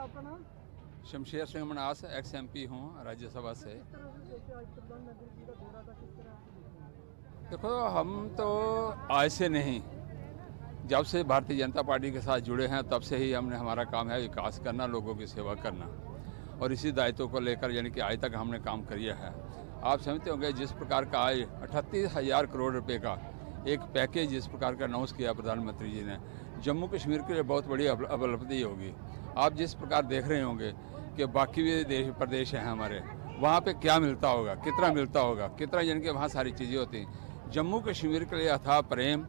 आपका नाम? शमशेर सिंह मनास, x MP हूँ राज्यसभा से। किस तरह से देखे आज प्रधानमंत्री जी का दौरा था, किस तरह से देखेंगे? देखो, हम तो आज से नहीं, जब से भारतीय जनता पार्टी के साथ जुड़े हैं तब से ही हमने हमारा काम है विकास करना, लोगों की सेवा करना, और इसी दायित्व को लेकर यानी कि आज तक हमने काम किया है। आप समझते होंगे जिस प्रकार का आज 38,000 करोड़ रुपए का एक पैकेज जिस प्रकार का अनाउंस किया प्रधानमंत्री जी ने, जम्मू कश्मीर के लिए बहुत बड़ी उपलब्धि होगी। आप जिस प्रकार देख रहे होंगे कि बाकी भी देश प्रदेश हैं हमारे, वहाँ पे क्या मिलता होगा, कितना मिलता होगा, कितना यानी कि वहाँ सारी चीज़ें होती हैं। जम्मू कश्मीर के लिए अथाह प्रेम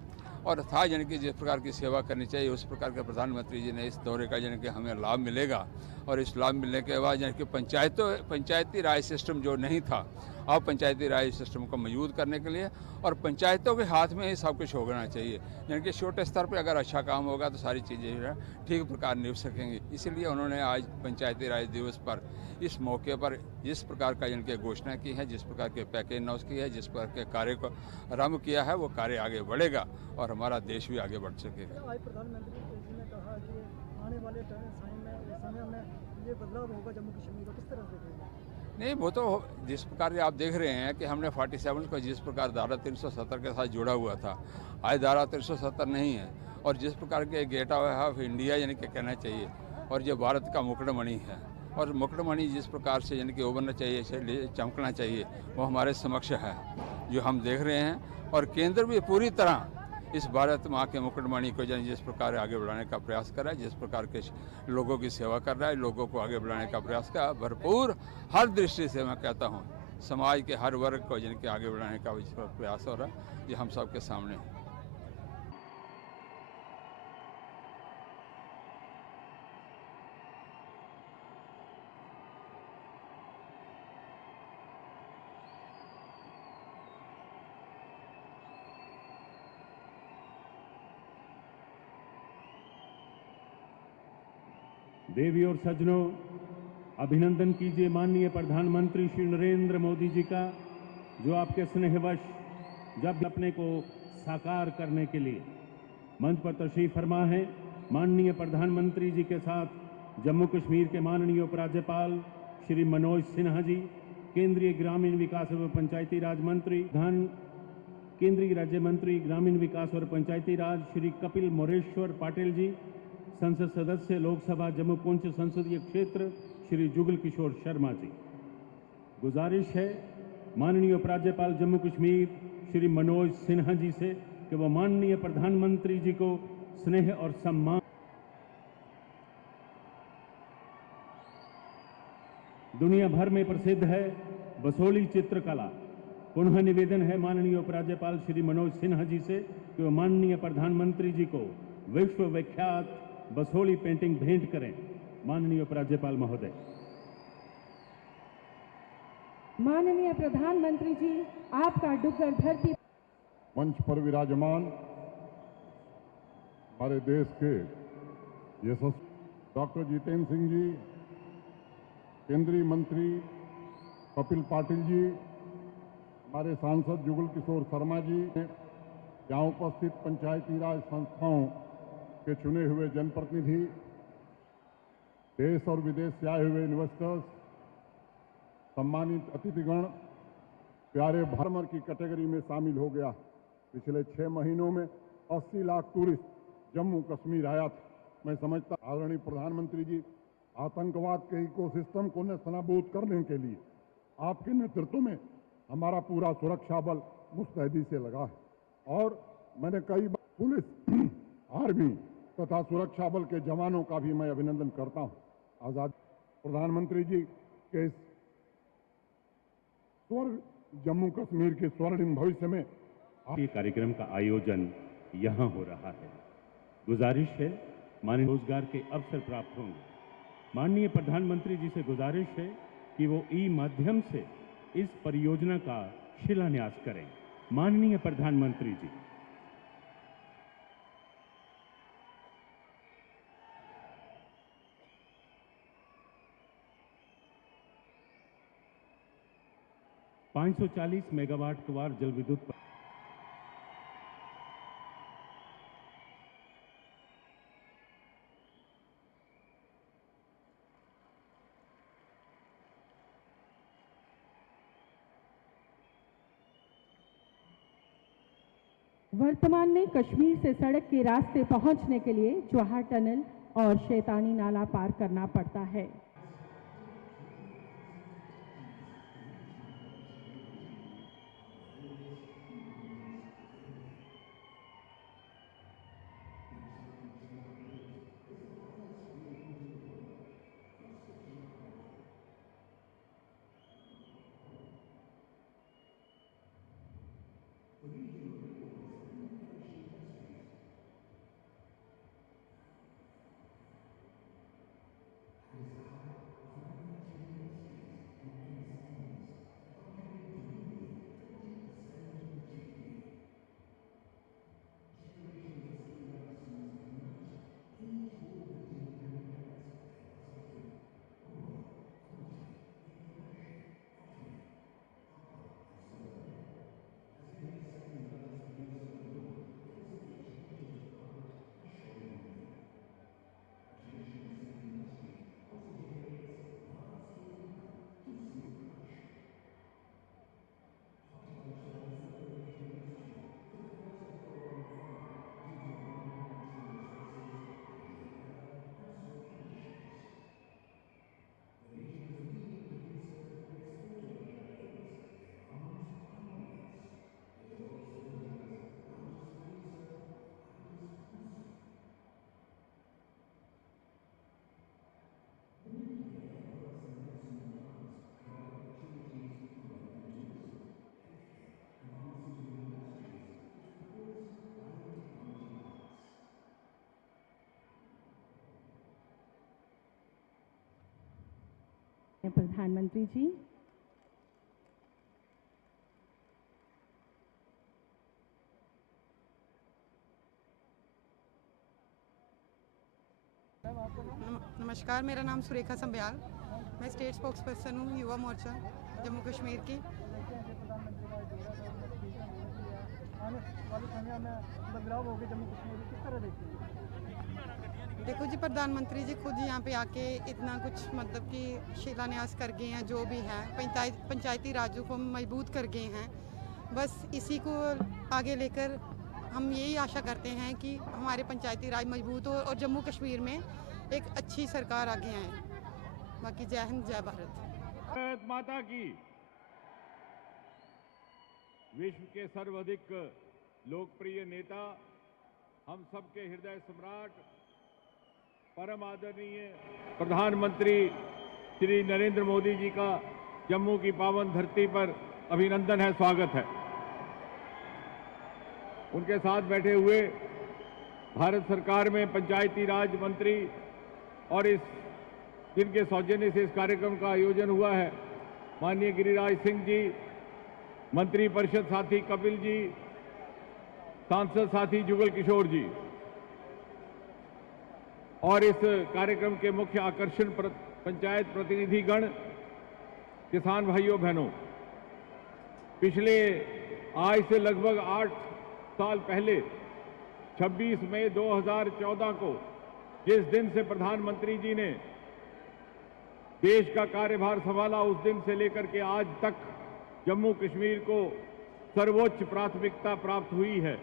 और अथाह यानी कि जिस प्रकार की सेवा करनी चाहिए उस प्रकार के प्रधानमंत्री जी ने इस दौरे का यानी कि हमें लाभ मिलेगा। और इस लाभ मिलने के बाद यानी कि पंचायती राज सिस्टम जो नहीं था, अब पंचायती राज सिस्टम को मजबूत करने के लिए और पंचायतों के हाथ में ही सब कुछ होना चाहिए। यानी कि छोटे स्तर पर अगर अच्छा काम होगा तो सारी चीज़ें जो है ठीक प्रकार निभ सकेंगी। इसीलिए उन्होंने आज पंचायती राज दिवस पर इस मौके पर जिस प्रकार का यानी कि घोषणा की है, जिस प्रकार के पैकेज अनाउंस किया है, जिस प्रकार के कार्य को आरम्भ किया है, वो कार्य आगे बढ़ेगा और हमारा देश भी आगे बढ़ सकेगा। आज प्रधानमंत्री जी ने कहा कि आने वाले समय में ये बदलाव होगा जम्मू कश्मीर का, किस तरह से देखेंगे? नहीं, वो तो जिस प्रकार आप देख रहे हैं कि हमने 47 को जिस प्रकार धारा 370 के साथ जुड़ा हुआ था, आज धारा 370 नहीं है। और जिस प्रकार के गेट ऑफ इंडिया यानी कि कहना चाहिए, और जो भारत का मुकुटमणि है, और मुकुटमणि जिस प्रकार से यानी कि उभरना चाहिए, चमकना चाहिए, वो हमारे समक्ष है जो हम देख रहे हैं। और केंद्र भी पूरी तरह इस भारत माँ के मुकुटमणि को जिस प्रकार आगे बढ़ाने का प्रयास कर रहा है, जिस प्रकार के लोगों की सेवा कर रहा है, लोगों को आगे बढ़ाने का प्रयास का भरपूर हर दृष्टि से मैं कहता हूँ समाज के हर वर्ग को जिनके आगे बढ़ाने का प्रयास हो रहा है, ये हम सबके सामने है। देवी और सज्जनों, अभिनंदन कीजिए माननीय प्रधानमंत्री श्री नरेंद्र मोदी जी का, जो आपके स्नेहवश जब अपने को साकार करने के लिए मंच पर तशरीफ फरमा है। माननीय प्रधानमंत्री जी के साथ जम्मू कश्मीर के माननीय उपराज्यपाल श्री मनोज सिन्हा जी, केंद्रीय ग्रामीण विकास एवं पंचायती राज मंत्री, केंद्रीय राज्य मंत्री ग्रामीण विकास और पंचायती राज श्री कपिल मोरेश्वर पाटिल जी, संसद सदस्य लोकसभा जम्मू पुंछ संसदीय क्षेत्र श्री जुगल किशोर शर्मा जी। गुजारिश है माननीय उपराज्यपाल जम्मू कश्मीर श्री मनोज सिन्हा जी से कि वो माननीय प्रधानमंत्री जी को स्नेह और सम्मान। दुनिया भर में प्रसिद्ध है बसोली चित्रकला। पुनः निवेदन है माननीय उपराज्यपाल श्री मनोज सिन्हा जी से कि वो माननीय प्रधानमंत्री जी को विश्व विख्यात बसोली पेंटिंग भेंट करें। माननीय उपराज्यपाल महोदय। माननीय प्रधानमंत्री जी, आपका डुग्गर धरती मंच पर विराजमान हमारे देश के यशस्वी डॉक्टर जितेंद्र सिंह जी, केंद्रीय मंत्री कपिल पाटिल जी, हमारे सांसद जुगल किशोर शर्मा जी, यहाँ उपस्थित पंचायती राज संस्थाओं के चुने हुए जनप्रतिनिधि, देश और विदेश से आए हुए इन्वेस्टर्स, सम्मानित अतिथिगण, प्यारे भरमर की कैटेगरी में शामिल हो गया। पिछले 6 महीनों में 80 लाख टूरिस्ट जम्मू कश्मीर आया था। मैं समझता आदरणीय प्रधानमंत्री जी, आतंकवाद के इकोसिस्टम को नेस्तनाबूद करने के लिए आपके नेतृत्व में हमारा पूरा सुरक्षा बल मुस्तैदी से लगा है। और मैंने कई बार पुलिस, आर्मी तथा सुरक्षा बल के जवानों का भी मैं अभिनंदन करता हूं। आजाद प्रधानमंत्री जी के इस जम्मू कश्मीर के स्वर्णिम भविष्य में ये कार्यक्रम का आयोजन यहां हो रहा है। गुजारिश है माननीय रोजगार के अवसर प्राप्त होंगे। माननीय प्रधानमंत्री जी से गुजारिश है कि वो ई माध्यम से इस परियोजना का शिलान्यास करें। माननीय प्रधानमंत्री जी। ₹540 मेगावाट क्वार जल विद्युत वर्तमान में कश्मीर से सड़क के रास्ते पहुंचने के लिए जवाहर टनल और शैतानी नाला पार करना पड़ता है। प्रधानमंत्री जी, नमस्कार, मेरा नाम सुरेखा संब्याल, मैं स्टेट स्पोक्स पर्सन हूँ युवा मोर्चा जम्मू कश्मीर की। आने वाले समय में बदलाव होगी जम्मू कश्मीर में, किस तरह देखते हैं? देखो जी, प्रधानमंत्री जी खुद यहाँ पे आके इतना कुछ मतलब कि शिलान्यास कर गए हैं, जो भी है पंचायती राज्यों को मजबूत कर गए हैं। बस इसी को आगे लेकर हम यही आशा करते हैं कि हमारे पंचायती राज मजबूत हो और जम्मू कश्मीर में एक अच्छी सरकार आगे आए। बाकी जय हिंद, जय भारत। भारत माता की। विश्व के सर्वाधिक लोकप्रिय नेता, हम सबके हृदय सम्राट, परम आदरणीय प्रधानमंत्री श्री नरेंद्र मोदी जी का जम्मू की पावन धरती पर अभिनंदन है, स्वागत है। उनके साथ बैठे हुए भारत सरकार में पंचायती राज मंत्री और इस जिनके सौजन्य से इस कार्यक्रम का आयोजन हुआ है, माननीय गिरिराज सिंह जी, मंत्री परिषद साथी कपिल जी, सांसद साथी जुगल किशोर जी, और इस कार्यक्रम के मुख्य आकर्षण पंचायत प्रतिनिधिगण, किसान भाइयों बहनों, पिछले आज से लगभग 8 साल पहले 26 मई 2014 को जिस दिन से प्रधानमंत्री जी ने देश का कार्यभार संभाला, उस दिन से लेकर के आज तक जम्मू कश्मीर को सर्वोच्च प्राथमिकता प्राप्त हुई है।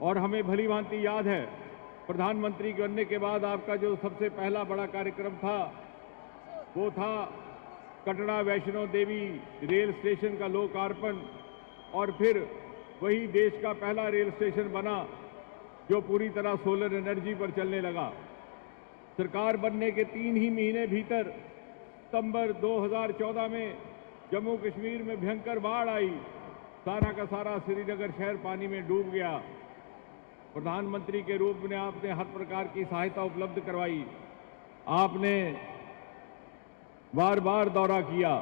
और हमें भली भांति याद है, प्रधानमंत्री बनने के बाद आपका जो सबसे पहला बड़ा कार्यक्रम था वो था कटरा वैष्णो देवी रेल स्टेशन का लोकार्पण, और फिर वही देश का पहला रेल स्टेशन बना जो पूरी तरह सोलर एनर्जी पर चलने लगा। सरकार बनने के 3 ही महीने भीतर सितंबर 2014 में जम्मू कश्मीर में भयंकर बाढ़ आई, सारा का सारा श्रीनगर शहर पानी में डूब गया। प्रधानमंत्री के रूप में आपने हर प्रकार की सहायता उपलब्ध करवाई, आपने बार बार दौरा किया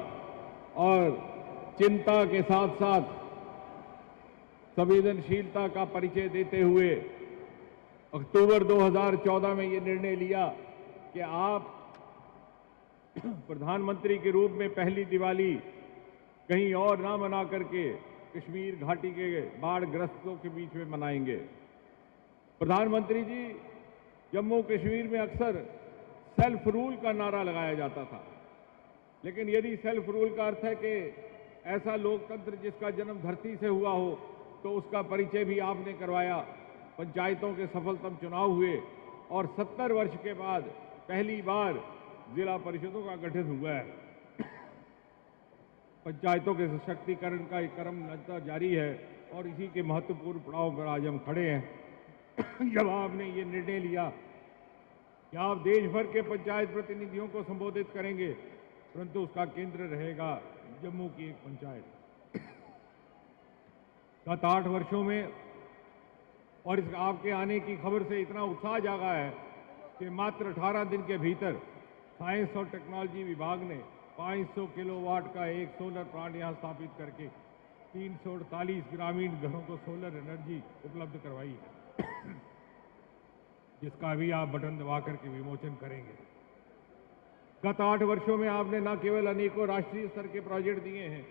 और चिंता के साथ साथ संवेदनशीलता का परिचय देते हुए अक्टूबर 2014 में ये निर्णय लिया कि आप प्रधानमंत्री के रूप में पहली दिवाली कहीं और ना मना करके कश्मीर घाटी के बाढ़ग्रस्तों के बीच में मनाएंगे। प्रधानमंत्री जी, जम्मू कश्मीर में अक्सर सेल्फ रूल का नारा लगाया जाता था, लेकिन यदि सेल्फ रूल का अर्थ है कि ऐसा लोकतंत्र जिसका जन्म धरती से हुआ हो, तो उसका परिचय भी आपने करवाया। पंचायतों के सफलतम चुनाव हुए और 70 वर्ष के बाद पहली बार जिला परिषदों का गठन हुआ है। पंचायतों के सशक्तिकरण का एक क्रम निरंतर जारी है और इसी के महत्वपूर्ण पड़ाव पर आज हम खड़े हैं। जब आपने ये निर्णय लिया कि आप देश भर के पंचायत प्रतिनिधियों को संबोधित करेंगे, परंतु उसका केंद्र रहेगा जम्मू की एक पंचायत। गत 8 वर्षों में और इस आपके आने की खबर से इतना उत्साह जागा है कि मात्र 18 दिन के भीतर साइंस और टेक्नोलॉजी विभाग ने 500 किलोवाट का एक सोलर प्लांट यहां स्थापित करके 348 ग्रामीण घरों को सोलर एनर्जी उपलब्ध करवाई है, जिसका भी आप बटन दबा करके विमोचन करेंगे। गत 8 वर्षों में आपने न केवल अनेकों राष्ट्रीय स्तर के प्रोजेक्ट दिए हैं,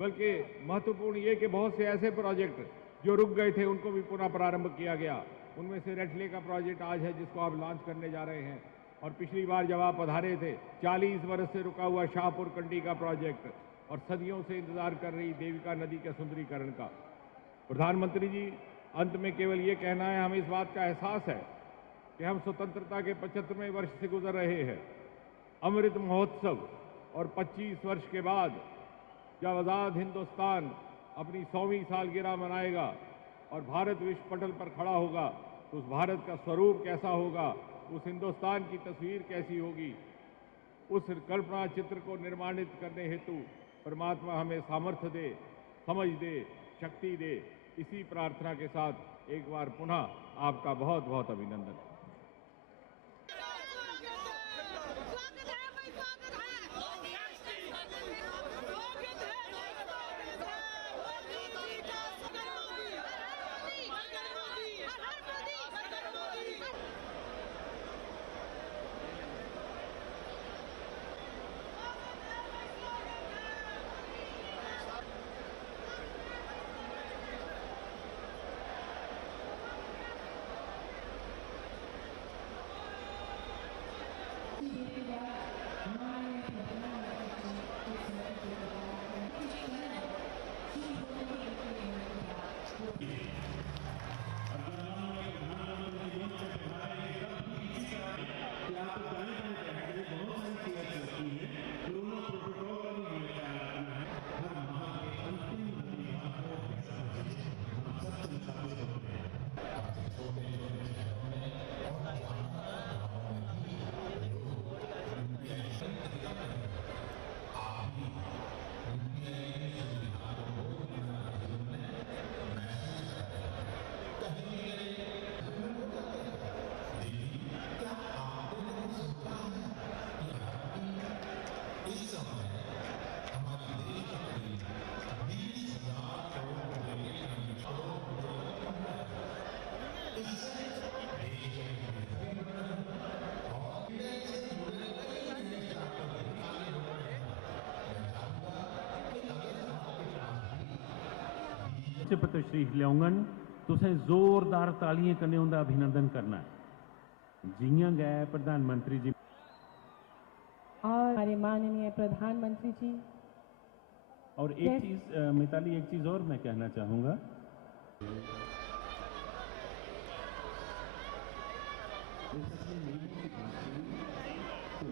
बल्कि महत्वपूर्ण ये कि बहुत से ऐसे प्रोजेक्ट जो रुक गए थे उनको भी पुनः प्रारंभ किया गया। उनमें से रेटले का प्रोजेक्ट आज है जिसको आप लॉन्च करने जा रहे हैं, और पिछली बार जब आप पधारे थे 40 वर्ष से रुका हुआ शाहपुर कंडी का प्रोजेक्ट और सदियों से इंतजार कर रही देविका नदी के सुंदरीकरण का। प्रधानमंत्री जी, अंत में केवल ये कहना है, हमें इस बात का एहसास है कि हम स्वतंत्रता के 75वें वर्ष से गुजर रहे हैं। अमृत महोत्सव और 25 वर्ष के बाद जब आज़ाद हिंदुस्तान अपनी 100वीं सालगिरह मनाएगा और भारत विश्व पटल पर खड़ा होगा, तो उस भारत का स्वरूप कैसा होगा, उस हिंदुस्तान की तस्वीर कैसी होगी, उस कल्पना चित्र को निर्माणित करने हेतु परमात्मा हमें सामर्थ्य दे, समझ दे, शक्ति दे। इसी प्रार्थना के साथ एक बार पुनः आपका बहुत बहुत अभिनंदन। पत्र श्री लियाओंगन तुसें जोरदार तालियां कन्नै उनका अभिनंदन करना है। जियां गए प्रधानमंत्री जी और हमारे माननीय प्रधानमंत्री जी। और एक चीज मिताली, एक चीज और मैं कहना चाहूंगा। तो